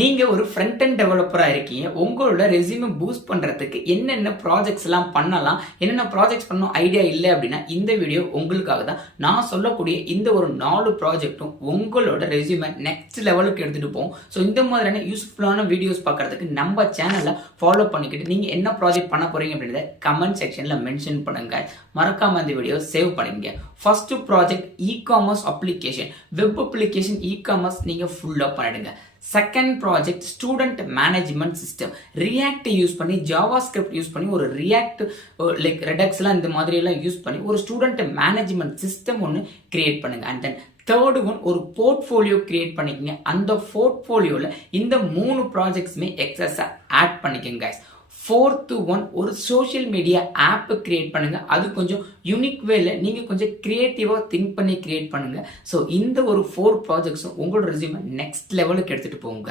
நீங்க ஒரு front and டெவலப்பரா இருக்கீங்க. உங்களோட ரெஸ்யூமை பூஸ்ட் பண்றதுக்கு என்னென்ன ப்ராஜெக்ட்ஸ் எல்லாம் பண்ணலாம், என்னென்ன ப்ராஜெக்ட்ஸ் பண்ணணும் ஐடியா இல்ல அப்படின்னா இந்த வீடியோ உங்களுக்காக தான். நான் சொல்லக்கூடிய இந்த ஒரு 4 ப்ராஜெக்ட்டும் உங்களோட ரெஸ்யூமை நெக்ஸ்ட் லெவலுக்கு எடுத்துட்டு போகும். ஸோ இந்த மாதிரியான யூஸ்ஃபுல்லான வீடியோஸ் பார்க்கறதுக்கு நம்ம சேனலை ஃபாலோ பண்ணிக்கிட்டு நீங்க என்ன ப்ராஜெக்ட் பண்ண போறீங்க அப்படின்றத கமெண்ட் செக்ஷன்ல மென்ஷன் பண்ணுங்க. மறக்காம இந்த வீடியோ சேவ் பண்ணுங்க. First project e-commerce application, web application e-commerce நீங்க ஃபுல்லா பண்ணிடுங்க. Second project student management system, react use பண்ணி ஜாவா ஸ்கிரிப்ட் யூஸ் பண்ணி ஒரு ரியாக்ட் லைக் ரெடக்ஸ்லாம் இந்த மாதிரி எல்லாம் யூஸ் பண்ணி ஒரு ஸ்டூடெண்ட் மேனேஜ்மெண்ட் சிஸ்டம் ஒன்று கிரியேட் பண்ணுங்க. அண்ட் தென் தேர்டு ஒன் ஒரு போர்ட்ஃபோலியோ கிரியேட் பண்ணிக்கங்க. அந்த போர்ட்ஃபோலியோல இந்த 3 ப்ராஜெக்ட்ஸுமே எக்ஸஸா ஆட் பண்ணிக்கங்க guys. ஃபோர்த்து ஒன் ஒரு சோஷியல் மீடியா ஆப் கிரியேட் பண்ணுங்க. அது கொஞ்சம் யூனிக் வேல நீங்க கொஞ்சம் கிரியேட்டிவா திங்க் பண்ணி கிரியேட் பண்ணுங்க. ஸோ இந்த ஒரு 4 ப்ராஜெக்ட்ஸும் உங்களோட ரெஸ்யூமை நெக்ஸ்ட் லெவலுக்கு எடுத்துட்டு போங்க.